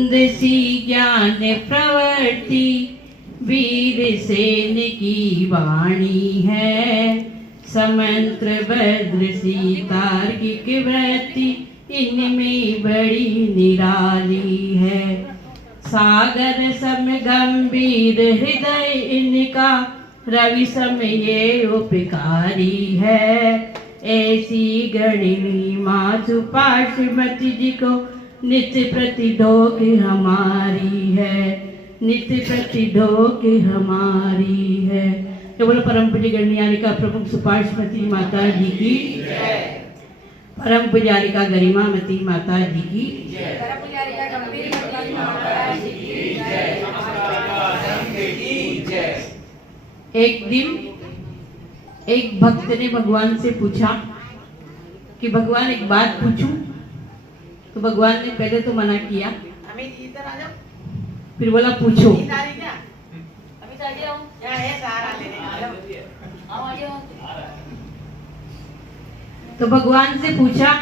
सी ज्ञान प्रवृत्ति वीर सेन की वाणी है, समंत्र भद्र सी तार्किक वृत्ति इनमें बड़ी निराली है। सागर सम गंभीर हृदय इनका, रवि सम ये उपकारी है। ऐसी गणिनी माधु पार्श्वमति जी को नित्य प्रतिढोक हमारी है, नित्य प्रतिढोक हमारी है। तो बोलो परम पूज्य गणनियारिका प्रमुख सुपार्श्वती माता जी की, परम पुजारिका गरिमामती माता जी की, एक दिन एक भक्त ने भगवान से पूछा कि भगवान एक बात पूछूं। तो भगवान ने पहले तो मना किया, फिर बोला पूछो। तो भगवान से पूछा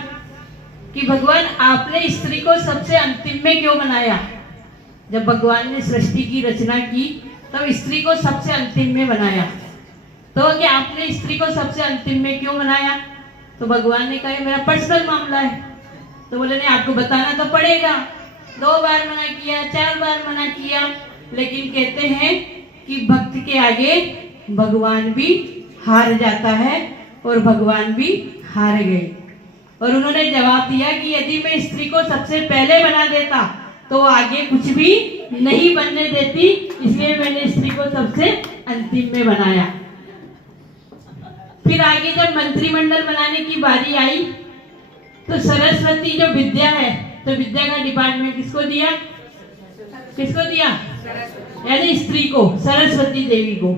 कि भगवान आपने स्त्री को सबसे अंतिम में क्यों बनाया? जब भगवान ने सृष्टि की रचना की तब स्त्री को सबसे अंतिम में बनाया, तो कि आपने स्त्री को सबसे अंतिम में क्यों बनाया? तो भगवान ने कहा मेरा पर्सनल मामला है। तो बोले नहीं, आपको बताना तो पड़ेगा। 2 बार मना किया, 4 बार मना किया, लेकिन कहते हैं कि भक्त के आगे भगवान भी हार जाता है और भगवान भी हार गए। और उन्होंने जवाब दिया कि यदि मैं स्त्री को सबसे पहले बना देता तो आगे कुछ भी नहीं बनने देती, इसलिए मैंने स्त्री को सबसे अंतिम में बनाया। फिर आगे जब मंत्रिमंडल बनाने की बारी आई तो सरस्वती जो विद्या है, तो विद्या का डिपार्टमेंट किसको दिया? किसको दिया? यानी स्त्री को, सरस्वती देवी को।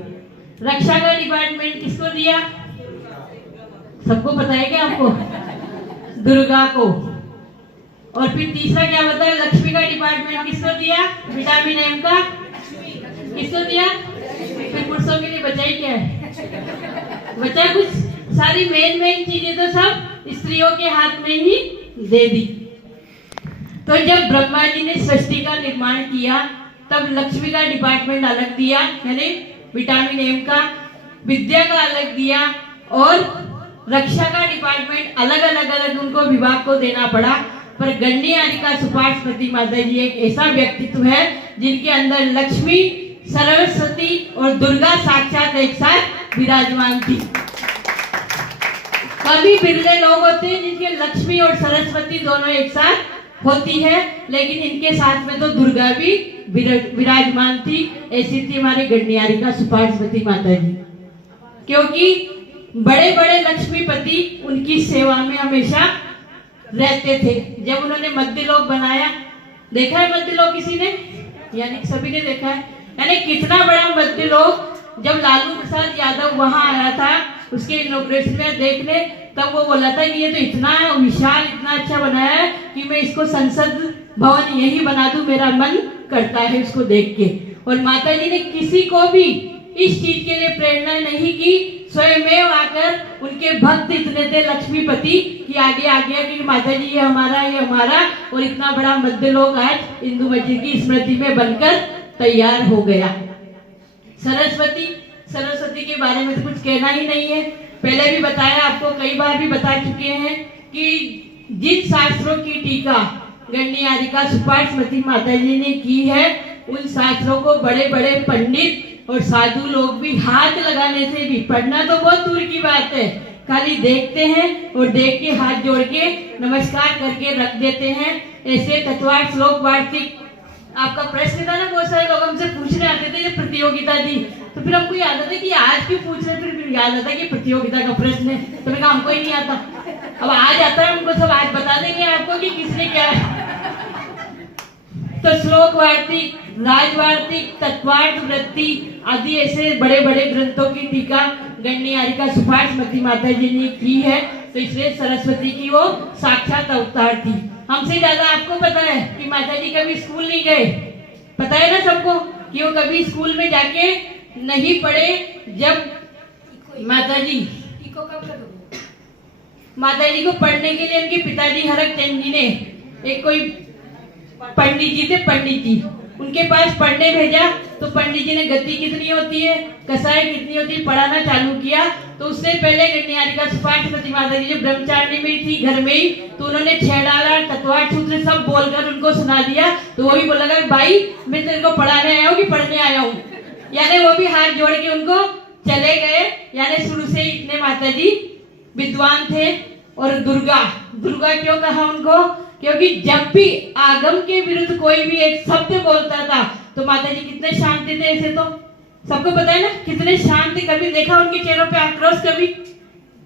रक्षा का डिपार्टमेंट किसको दिया? सबको पता है क्या आपको? दुर्गा को। और फिर तीसरा क्या बताया? लक्ष्मी का डिपार्टमेंट किसको दिया? विटामिन एम का किसको दिया? फिर पुरुषों के लिए बचा ही क्या है? बचा कुछ? सारी मेन चीजें तो सब स्त्रियों के हाथ में ही दे दी। तो जब ब्रह्मा जी ने सृष्टि का निर्माण किया तब लक्ष्मी का डिपार्टमेंट अलग दिया, यानी विटामिन एम का, विद्या का अलग दिया और रक्षा का डिपार्टमेंट अलग उनको विभाग को देना पड़ा। पर गणनियारिका सुपार्श्वती माता जी एक ऐसा व्यक्तित्व है जिनके अंदर लक्ष्मी, सरस्वती और दुर्गा साक्षात एक साथ विराजमान थी। कभी बिरले लोग होते हैं जिनके लक्ष्मी और सरस्वती दोनों एक साथ होती है, लेकिन इनके साथ में तो दुर्गा भी विराजमान थी। ऐसी थी हमारी गणनियारिका सुपार्श्वती माता जी, क्योंकि बड़े बड़े लक्ष्मीपति उनकी सेवा में हमेशा रहते थे। जब उन्होंने मध्यलोक बनाया, देखा है मध्यलोक किसी ने? यानी सभी ने देखा है। यानी कितना बड़ा मध्यलोक, जब लालू प्रसाद यादव वहां आया था उसके इनॉग्रेशन में देखने, तब वो बोला था कि ये तो इतना विशाल, इतना अच्छा बनाया है कि मैं इसको संसद भवन यही बना दूं, मेरा मन करता है इसको देख के। और माता जी ने किसी को भी इस चीज के लिए प्रेरणा नहीं की, स्वयं आकर उनके भक्त इतने थे लक्ष्मीपति कि आगे आ गया कि माता जी ये हमारा, और इतना बड़ा मध्यलोक आज इंदु मस्जिद की स्मृति में बनकर तैयार हो गया। सरस्वती के बारे में तो कुछ कहना ही नहीं है। पहले भी बताया, आपको कई बार भी बता चुके हैं कि जिन शास्त्रों की टीका गणनियारिका सुपार्श्वती माता जी ने की है, उन शास्त्रों को बड़े बड़े पंडित और साधु लोग भी हाथ लगाने से भी, पढ़ना तो बहुत दूर की बात है, खाली देखते हैं और देख के हाथ जोड़ के नमस्कार करके रख देते हैं। ऐसे तत्वार्थ श्लोक वार्तिक आपका प्रश्न था ना, बहुत सारे लोग हमसे पूछने आते थे ये प्रतियोगिता दी, तो फिर हमको याद आता कि आज क्यों पूछ रहे, फिर याद आता कि प्रतियोगिता का प्रश्न है, तो मैं कहा हमको ही नहीं आता। अब आज आता है हमको, सब आज बता देंगे आपको कि किसने क्या है। तो श्लोक वार्तिक, राजवार्तिक, तत्वार्थ वृत्ति आदि ऐसे बड़े बड़े ग्रंथों की टीका गणनियारिका सुपार्श्वती माता जी ने की है। तो इसलिए सरस्वती की वो साक्षात अवतार थी। हमसे ज्यादा आपको पता है कि माता जी कभी स्कूल नहीं गए, पता है ना सबको कि वो कभी स्कूल में जाके नहीं पढ़े। जब माता जी को पढ़ने के लिए उनके पिताजी हरक चंद जी ने एक कोई पंडित जी थे, पंडित जी उनके पास पढ़ने भेजा। तो पंडित जी ने गति कितनी होती है, कसाई कितनी होती है, पढ़ाना चालू किया। तो उससे पहले गण्यहारिका सुपाठमती माता जी जो ब्रह्मचारिणी में थी घर में ही, तो उन्होंने छह डाला तत्वार्थ सूत्र सब बोलकर उनको सुना दिया। तो वो भी बोला कि भाई मैं तेरे को पढ़ाने आया हूँ कि पढ़ने आया हूँ, यानी वो भी हाथ जोड़ के उनको चले गए। यानी शुरू से ही इतने माता जी विद्वान थे। और दुर्गा, दुर्गा क्यों कहा उनको, क्योंकि जब भी आगम के विरुद्ध कोई भी एक शब्द बोलता था तो माता जी कितने शांत थे। ऐसे तो सबको पता है ना कितने शांत थे। कभी देखा उनके चेहरों पे आक्रोश,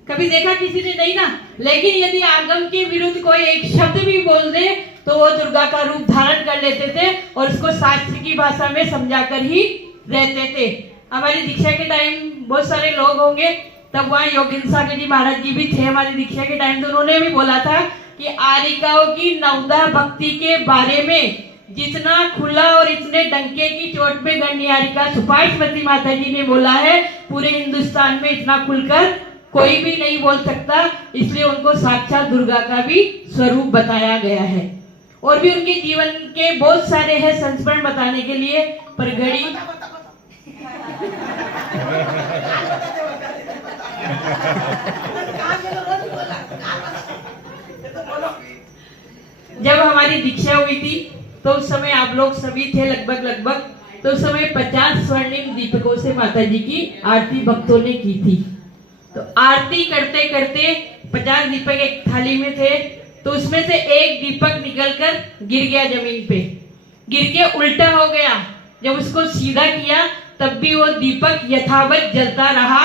कभी देखा किसी ने नहीं ना। लेकिन यदि आगम के विरुद्ध कोई एक शब्द भी बोल दे तो वो दुर्गा का रूप धारण कर लेते थे और उसको शास्त्र की भाषा में समझाकर ही रहते थे। हमारी दीक्षा के टाइम बहुत सारे लोग होंगे, तब वहाँ योगेंद्र सागर जी महाराज जी भी थे हमारी दीक्षा के टाइम। तो उन्होंने भी बोला था कि आरिकाओं की नवदा भक्ति के बारे में जितना खुला और इतने डंके की चोट पे गण्यहारिका सुपाठमती माता जी ने बोला है, पूरे हिंदुस्तान में इतना खुलकर कोई भी नहीं बोल सकता। इसलिए उनको साक्षात दुर्गा का भी स्वरूप बताया गया है। और भी उनके जीवन के बहुत सारे है संस्मरण बताने के लिए, पर घड़ी जब हमारी दीक्षा हुई थी तो उस समय आप लोग सभी थे लगभग। तो उस समय 50 स्वर्णिम दीपकों से माता जी की आरती भक्तों ने की थी। तो आरती करते करते 50 दीपक एक थाली में थे, तो उसमें से एक दीपक निकलकर गिर गया जमीन पे, गिर के उल्टा हो गया। जब उसको सीधा किया तब भी वो दीपक यथावत जलता रहा।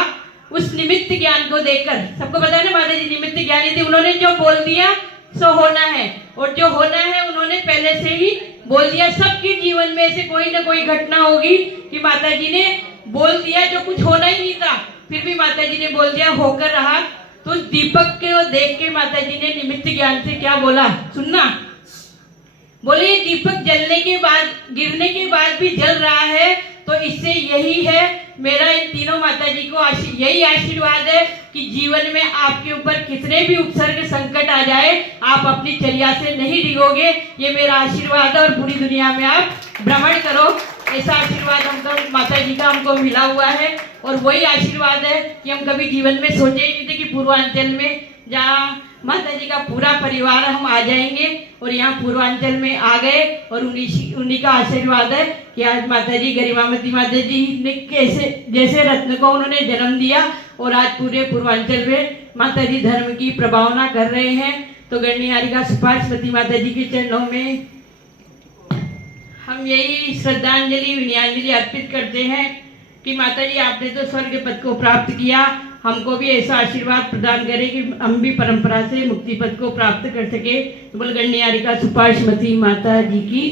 उस निमित्त ज्ञान को देखकर, सबको पता है ना माता जी निमित्त ज्ञानी थी, उन्होंने जो बोल दिया सो होना है, और जो होना है उन्होंने पहले से ही बोल दिया। सबके जीवन में ऐसे कोई ना कोई घटना होगी कि माता जी ने बोल दिया जो कुछ होना ही नहीं था, फिर भी माता जी ने बोल दिया, होकर रहा। तो उस दीपक को देख के माता जी ने निमित्त ज्ञान से क्या बोला, सुनना। बोले ये दीपक जलने के बाद, गिरने के बाद भी जल रहा है, तो इससे यही है मेरा इन तीनों माता जी को यही आशीर्वाद है कि जीवन में आपके ऊपर कितने भी उपसर्ग संकट आ जाए, आप अपनी चर्या से नहीं डिगोगे। ये मेरा आशीर्वाद है और पूरी दुनिया में आप भ्रमण करो। ऐसा आशीर्वाद हमको माता जी का हमको मिला हुआ है। और वही आशीर्वाद है कि हम कभी जीवन में सोचे ही नहीं थे कि पूर्वांचल में जहाँ माता जी का पूरा परिवार हम आ जाएंगे, और यहाँ पूर्वांचल में आ गए। और उन्हीं का आशीर्वाद है कि आज माता जी गरिमामती माता जी ने कैसे जैसे रत्न को उन्होंने जन्म दिया, और आज पूरे पूर्वांचल में माता जी धर्म की प्रभावना कर रहे हैं। तो गण्यहारिका सुपाठमती माता जी के चरणों में हम यही श्रद्धांजलि विनयान्जलि अर्पित करते हैं कि माता जी आपने तो स्वर्ग पद को प्राप्त किया, हमको भी ऐसा आशीर्वाद प्रदान करें कि हम भी परंपरा से मुक्ति पद को प्राप्त कर सके। तो बोल गण्यहारिका सुपाठमती माता जी की